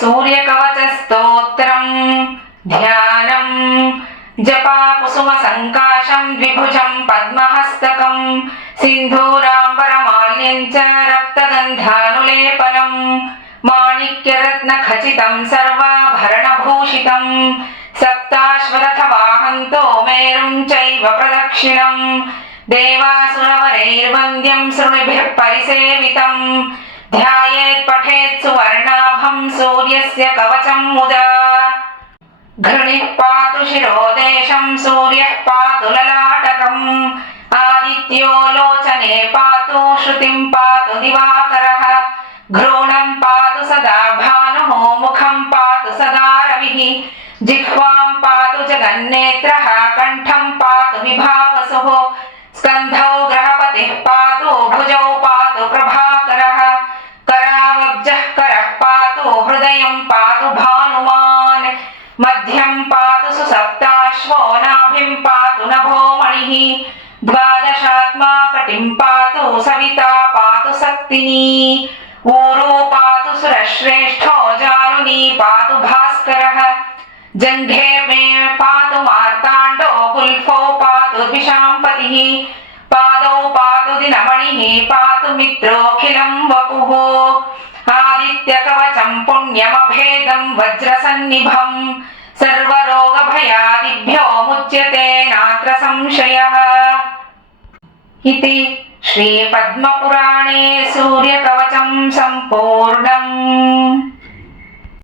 सूर्यकवचस्तोत्रम् ध्यानम् जपाकुसुमसङ्काशम् द्विभुजम् पद्महस्तकम् सिन्धूराम्बरमाल्यम् च रक्तगन्धानुलेपनम् माणिक्यरत्नखचितम् सर्वाभरणभूषितम् सप्ताश्वरथवाहन्तो मेरुम् चैव प्रदक्षिणम् देवासुरवरैर्वन्द्यम् शृणुभिः परिसेवितम् ध्यायेत् पठेत् सुवर्णाभम् सूर्यस्य कवचम् मुदा घृणिः पातु शिरोदेशम् सूर्यः पातु ललाटकम् आदित्यो लोचने पातु श्रुतिम् पातु दिवाकरः घ्रोणम् पातु सदा भानुः मुखम् पातु सदा रविः जिह्वाम् पातु जगन्नेत्रः कण्ठम् पातु विभावसुः स्कन्धौ ग्रहपतिः पातु भुजौ पातु प्रभाकरः करावब्जः करः पातु हृदयम् पातु भानुमान् मध्यम् पातु सुसप्ताश्वो नाभिम् पातु नभोमणिः द्वादशात्मा कटिम् पातु सविता पातु सक्तिनी ऊरू पातु सुरश्रेष्ठो जानुनी पातु भास्करः जङ्घे मे पातु मार्ताण्डो गुल्फो पातु द्विषाम्पतिः पादौ पातु दिनमणिः पातु मित्रोऽखिलम् वपुः आदित्यकवचम् पुण्यमभेदम् वज्रसन्निभम् सर्वरोगभयादिभ्यो मुच्यते नात्र संशयः। इति श्रीपद्मपुराणे सूर्यकवचम् सम्पूर्णम्।